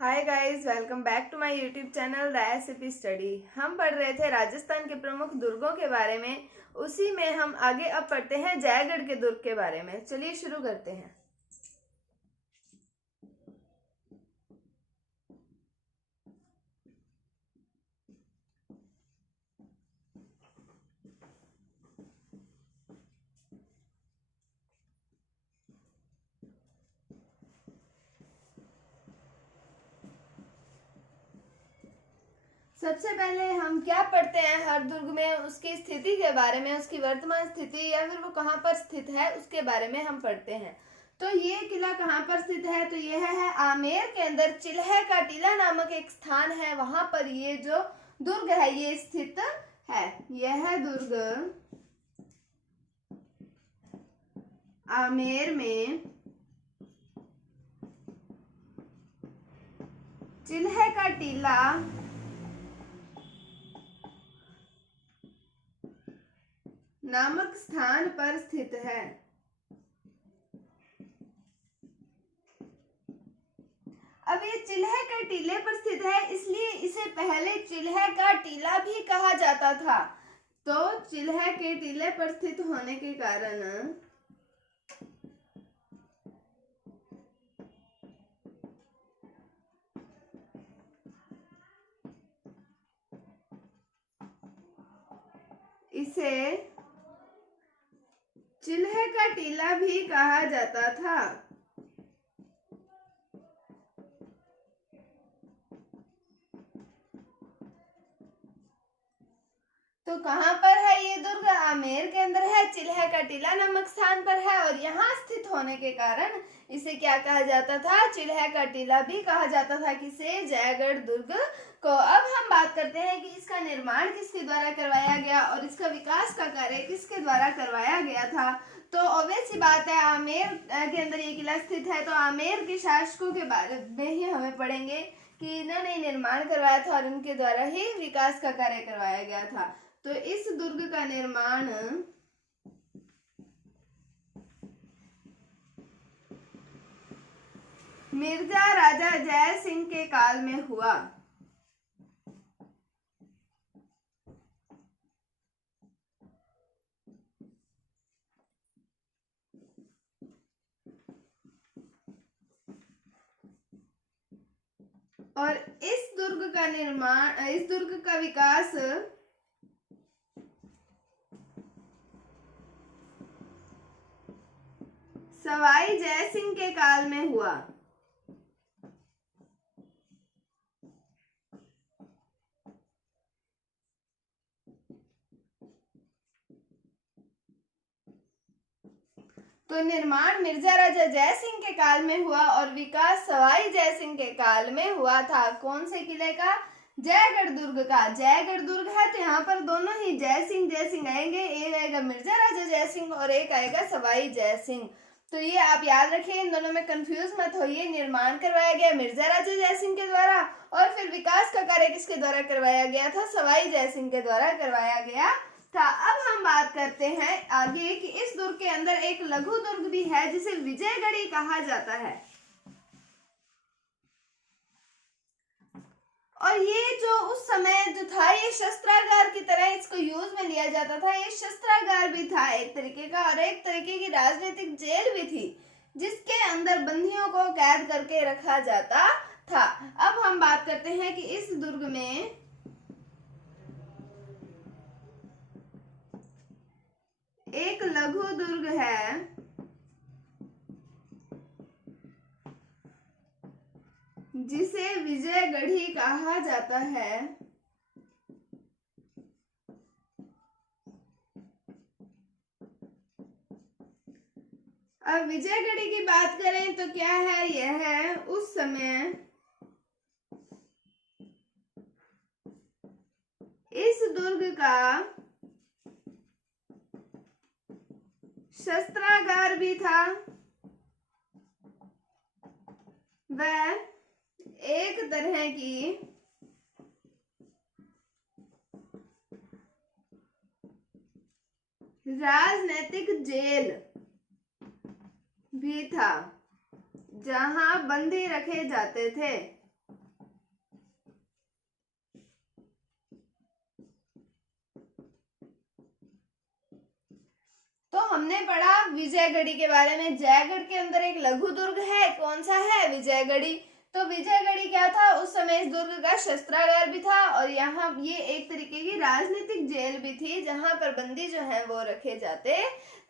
Hi guys, welcome back to my YouTube channel the SCP study. हम पढ़ रहे थे राजस्थान के प्रमुख दुर्गों के बारे में। उसी में हम आगे अब पढ़ते हैं जयगढ़ के दुर्ग के बारे में। चलिए शुरू करते हैं। सबसे पहले हम क्या पढ़ते हैं हर दुर्ग में, उसकी स्थिति के बारे में, उसकी वर्तमान स्थिति या फिर वो कहाँ पर स्थित है उसके बारे में हम पढ़ते हैं। तो ये किला कहाँ पर स्थित है? तो यह है आमेर के अंदर चिल्हे का टीला नामक एक स्थान है। वहां पर ये जो दुर्ग है ये स्थित है। यह दुर्ग आमेर में चिल्हे का टीला नामक स्थान पर स्थित है। अब ये चिल्हे के टीले पर स्थित है, इसलिए इसे पहले चिल्हे का टीला भी कहा जाता था। तो चिल्हे के टीले पर स्थित होने के कारण इसे चिल्हे का टीला भी कहा जाता था। तो कहाँ पर है ये दुर्ग? आमेर के अंदर है, चिल्हे का टीला नामक स्थान पर है और यहाँ स्थित होने के कारण इसे क्या कहा जाता था? चिल्हे का टीला भी कहा जाता था। किसे? जयगढ़ दुर्ग को। अब हम बात करते हैं कि इसका निर्माण किसके द्वारा करवाया गया और इसका विकास का कार्य किसके द्वारा करवाया गया था। तो ऑब्वियस सी बात है, आमेर के अंदर ये किला स्थित है, तो आमेर के शासकों के बारे में ही हमें पढ़ेंगे कि इन्होंने निर्माण करवाया था और उनके द्वारा ही विकास का कार्य करवाया गया था। तो इस दुर्ग का निर्माण मिर्जा राजा जय सिंह के काल में हुआ। और इस दुर्ग का विकास सवाई जय सिंह के काल में हुआ। तो निर्माण मिर्जा राजा जय सिंह के काल में हुआ और विकास सवाई जय सिंह के काल में हुआ था। कौन से किले का? जयगढ़ दुर्ग का। जयगढ़ दुर्ग है तो यहाँ पर दोनों ही जय सिंह आएंगे। एक आएगा मिर्जा राजा जय सिंह और एक आएगा सवाई जय सिंह। तो ये आप याद रखिए, इन दोनों में कंफ्यूज मत होइए। निर्माण करवाया गया मिर्जा राजा जय सिंह के द्वारा और फिर विकास का कार्य किसके द्वारा करवाया गया था? सवाई जय सिंह के द्वारा करवाया गया था। अब हम बात करते हैं आगे कि इस दुर्ग के अंदर एक लघु दुर्ग भी है जिसे विजयगढ़ी कहा जाता है। और ये जो उस समय जो था ये शस्त्रागार की तरह इसको यूज में लिया जाता था। ये शस्त्रागार भी था एक तरीके का और एक तरीके की राजनीतिक जेल भी थी जिसके अंदर बंदियों को कैद करके रखा जाता था। अब हम बात करते हैं कि इस दुर्ग में एक लघु दुर्ग है जिसे विजयगढ़ी कहा जाता है। अब विजयगढ़ी की बात करें तो क्या है? यह है उस समय इस दुर्ग का शस्त्रागार भी था। वह एक तरह की राजनैतिक जेल भी था जहां बंदी रखे जाते थे। तो हमने पढ़ा विजयगढ़ी के बारे में। जयगढ़ के अंदर एक लघु दुर्ग है, कौन सा है? विजयगढ़ी। तो विजयगढ़ी क्या था? उस समय इस दुर्ग का शस्त्रागार भी था और यहाँ ये एक तरीके की राजनीतिक जेल भी थी जहां पर बंदी जो है वो रखे जाते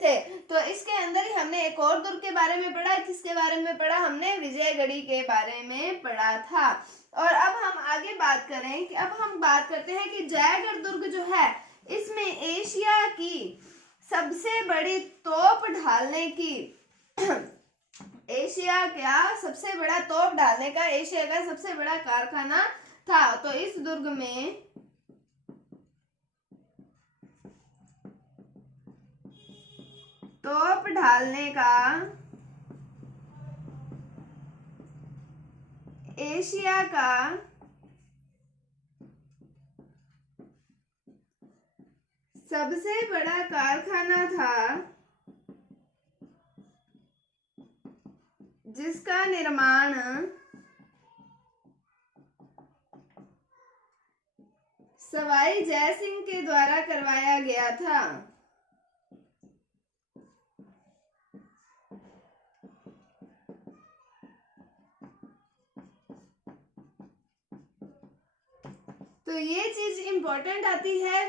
थे। तो इसके अंदर ही हमने एक और दुर्ग के बारे में पढ़ा। किसके बारे में पढ़ा? हमने विजयगढ़ी के बारे में पढ़ा था। और अब हम आगे बात करें कि अब हम बात करते हैं कि जयगढ़ दुर्ग जो है इसमें एशिया की सबसे बड़ी तोप ढालने की एशिया का सबसे बड़ा तोप ढालने का एशिया का सबसे बड़ा कारखाना था। तो इस दुर्ग में तोप ढालने का एशिया का सबसे बड़ा कारखाना था जिसका निर्माण सवाई जयसिंह के द्वारा करवाया गया था। तो ये चीज इंपॉर्टेंट आती है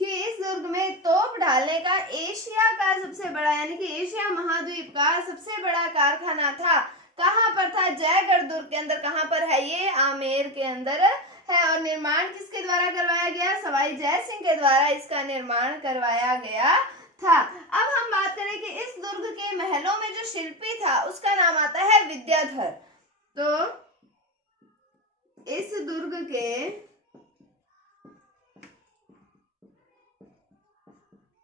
कि इस दुर्ग में तोप डालने का एशिया का सबसे बड़ा यानी कि एशिया महाद्वीप का सबसे बड़ा कारखाना था। कहाँ पर था? जयगढ़ दुर्ग के अंदर। कहाँ पर है ये? आमेर के अंदर है। और निर्माण किसके द्वारा करवाया गया? सवाई जयसिंह के द्वारा इसका निर्माण करवाया गया था। अब हम बात करें कि इस दुर्ग के महलों में जो शिल्पी था उसका नाम आता है विद्याधर। तो इस दुर्ग के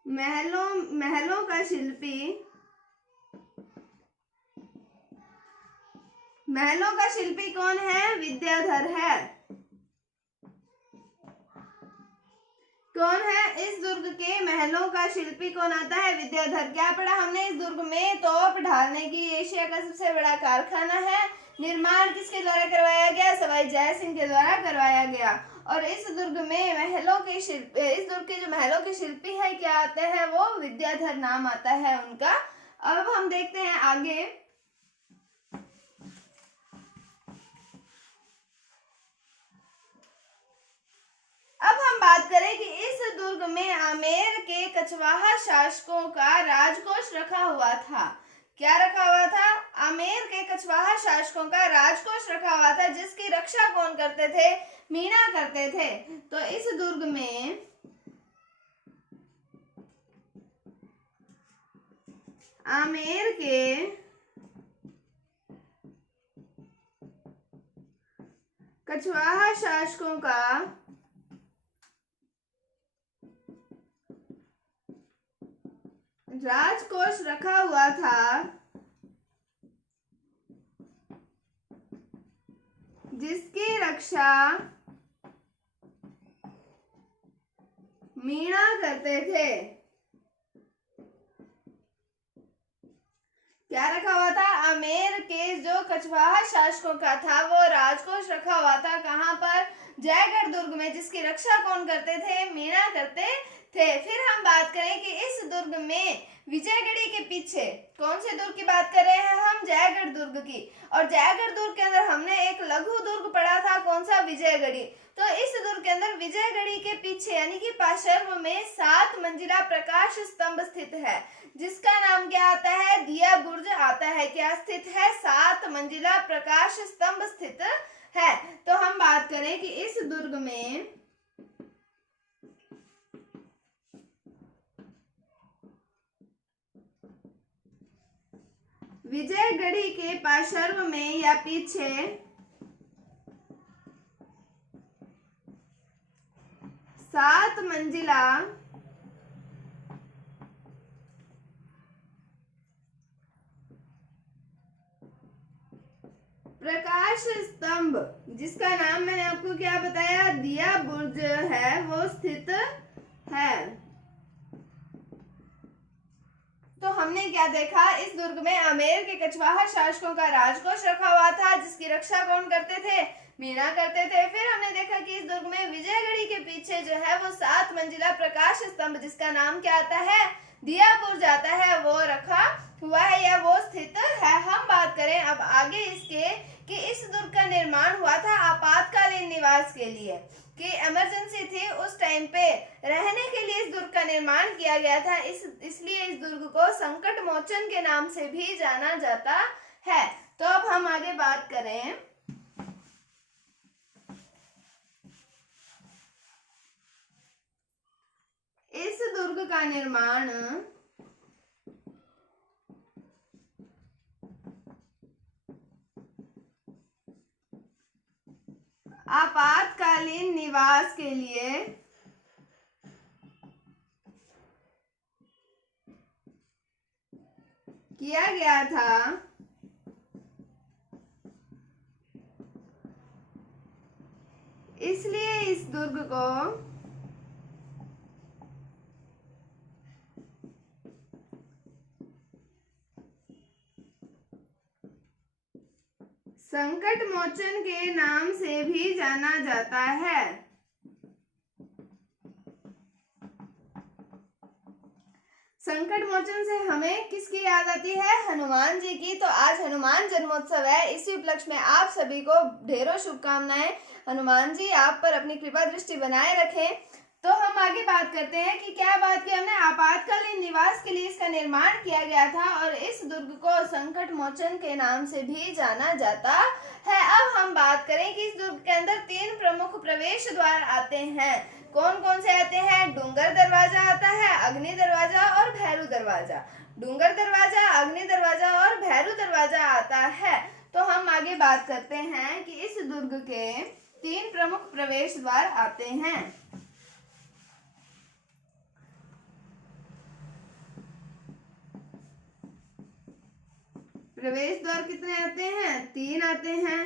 महलों का शिल्पी कौन है? विद्याधर है। कौन है? इस दुर्ग के महलों का शिल्पी कौन आता है? विद्याधर। क्या पढ़ा हमने? इस दुर्ग में तोप ढालने की एशिया का सबसे बड़ा कारखाना है। निर्माण किसके द्वारा करवाया गया? सवाई जयसिंह के द्वारा करवाया गया। और इस दुर्ग में इस दुर्ग के जो महलों के शिल्पी है क्या आते हैं? वो विद्याधर नाम आता है उनका। अब हम देखते हैं आगे। अब हम बात करें कि इस दुर्ग में आमेर के कछवाहा शासकों का राजकोष रखा हुआ था। क्या रखा हुआ था? आमेर के कछवाहा शासकों का राजकोष रखा हुआ था जिसकी रक्षा कौन करते थे? मीणा करते थे। तो इस दुर्ग में आमेर के कछवाहा शासकों का राजकोष रखा हुआ था जिसकी रक्षा मीणा करते थे। क्या रखा हुआ था? आमेर के जो कछवाहा शासकों का था वो राजकोष रखा हुआ था। कहाँ पर? जयगढ़ दुर्ग में, जिसकी रक्षा कौन करते थे? मीणा करते थे। फिर हम बात करें कि इस दुर्ग में विजयगढ़ी के पीछे कौन से दुर्ग की बात कर रहे हैं हम? जयगढ़ दुर्ग की। और जयगढ़ दुर्ग के अंदर हमने एक लघु दुर्ग पढ़ा था, कौन सा? विजयगढ़ी। तो इस दुर्ग के अंदर विजयगढ़ी के पीछे यानी कि पार्श्व में 7 मंजिला प्रकाश स्तंभ स्थित है जिसका नाम क्या आता है? दिया बुर्ज आता है। क्या स्थित है? 7 मंजिला प्रकाश स्तंभ स्थित है। तो हम बात करें कि इस दुर्ग में विजयगढ़ी के पार्श्व में या पीछे 7 मंजिला प्रकाश स्तंभ जिसका नाम मैंने आपको क्या बताया? दिया बुर्ज है, वो स्थित है। तो हमने क्या देखा? इस दुर्ग में आमेर के कछवाहा शासकों का राजकोष रखा हुआ था जिसकी रक्षा कौन करते थे? मीणा करते थे। फिर हमने देखा कि इस दुर्ग में विजयगढ़ी के पीछे जो है वो 7 मंजिला प्रकाश स्तंभ जिसका नाम क्या आता है? दियापुर जाता है वो रखा हुआ है या वो स्थित है। हम बात करें अब आगे इसके कि इस दुर्ग का निर्माण हुआ था आपातकालीन निवास के लिए, कि इमरजेंसी थी उस टाइम पे, रहने के लिए इस दुर्ग का निर्माण किया गया था। इसलिए इस दुर्ग को संकट मोचन के नाम से भी जाना जाता है। तो अब हम आगे बात करें इस दुर्ग का निर्माण आपातकालीन निवास के लिए किया गया था। इसलिए इस दुर्ग को संकट मोचन के नाम से भी जाना जाता है। संकट मोचन से हमें किसकी याद आती है? हनुमान जी की। तो आज हनुमान जन्मोत्सव है, इसी उपलक्ष्य में आप सभी को ढेरों शुभकामनाएं। हनुमान जी आप पर अपनी कृपा दृष्टि बनाए रखें। तो हम आगे बात करते हैं कि क्या बात की हमने, आपातकालीन निवास के लिए इसका निर्माण किया गया था और इस दुर्ग को संकट मोचन के नाम से भी जाना जाता है। अब हम बात करें कि इस दुर्ग के अंदर 3 प्रमुख प्रवेश द्वार आते हैं। कौन कौन से आते हैं? डूंगर दरवाजा आता है, अग्नि दरवाजा और भैरू दरवाजा। डूंगर दरवाजा, अग्नि दरवाजा और भैरू दरवाजा आता है। तो हम आगे बात करते हैं कि इस दुर्ग के 3 प्रमुख प्रवेश द्वार आते हैं। प्रवेश द्वार कितने आते हैं? 3 आते हैं।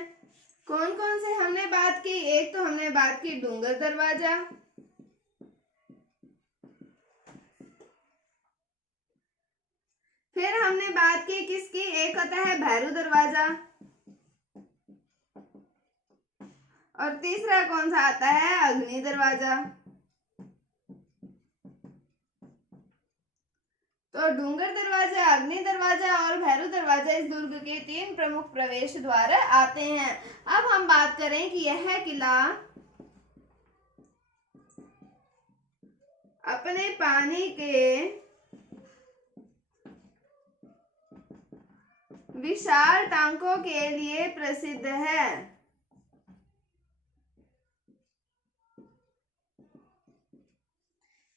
कौन कौन से हमने बात की? एक तो हमने बात की डूंगर दरवाजा, फिर हमने बात की किसकी? एक होता है भैरू दरवाजा, और तीसरा कौन सा आता है? अग्नि दरवाजा। तो डूंगर दरवाजा, अग्नि दरवाजा और भैरू दरवाजा इस दुर्ग के 3 प्रमुख प्रवेश द्वार आते हैं। अब हम बात करें कि यह किला अपने पानी के विशाल टांकों के लिए प्रसिद्ध है।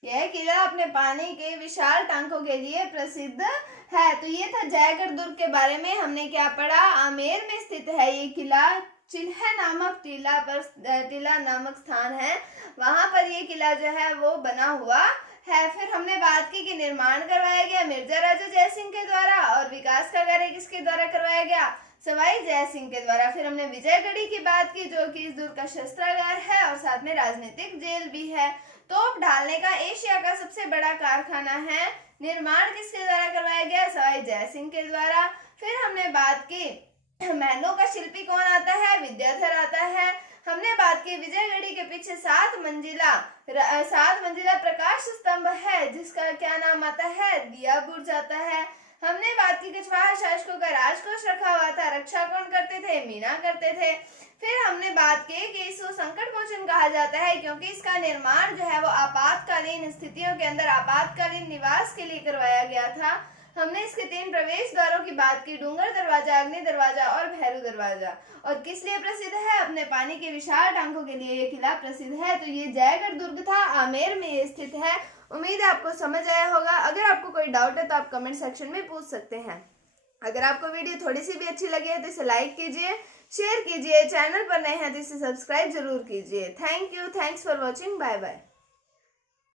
यह किला अपने पानी के विशाल टांकों के लिए प्रसिद्ध है। तो ये था जयगढ़ दुर्ग के बारे में। हमने क्या पढ़ा? आमेर में स्थित है ये किला। चिल्हा नामक टीला नामक स्थान है, वहां पर ये किला जो है वो बना हुआ है। फिर हमने बात की कि निर्माण करवाया गया मिर्जा राजा जय सिंह के द्वारा, और विकास का कार्य किसके द्वारा करवाया गया? सवाई जय सिंह के द्वारा। फिर हमने विजयगढ़ी की बात की जो कि इस दुर्ग का शस्त्रागार है और साथ में राजनीतिक जेल भी है। तोप डालने का एशिया का सबसे बड़ा कारखाना है। निर्माण किसके द्वारा करवाया गया? सवाई जय सिंह के द्वारा। फिर हमने बात की महलों का शिल्पी कौन आता है? विद्याधर आता है। हमने बात की विजयगढ़ी के पीछे 7 मंजिला प्रकाश स्तंभ है जिसका क्या नाम आता है? दियापुर जाता है। हमने बात की कछवाहा शासकों का राजकोष रखा हुआ था, रक्षा कौन करते थे? मीना करते थे। फिर हमने बात की कि इसको संकट मोचन कहा जाता है क्योंकि इसका निर्माण जो है वो आपातकालीन स्थितियों के अंदर आपातकालीन निवास के लिए करवाया गया था। हमने इसके 3 प्रवेश द्वारों की बात की, डूंगर दरवाजा, अग्नि दरवाजा और भैरू दरवाजा। और किस लिए प्रसिद्ध है? अपने पानी के विशाल टांकों के लिए ये किला प्रसिद्ध है। तो ये जयगढ़ दुर्ग था, आमेर में ये स्थित है। उम्मीद है आपको समझ आया होगा। अगर आपको कोई डाउट है तो आप कमेंट सेक्शन में पूछ सकते हैं। अगर आपको वीडियो थोड़ी सी भी अच्छी लगी है तो इसे लाइक कीजिए, शेयर कीजिए, चैनल पर नए हैं तो इसे सब्सक्राइब जरूर कीजिए। Thank you, thanks for watching, bye bye.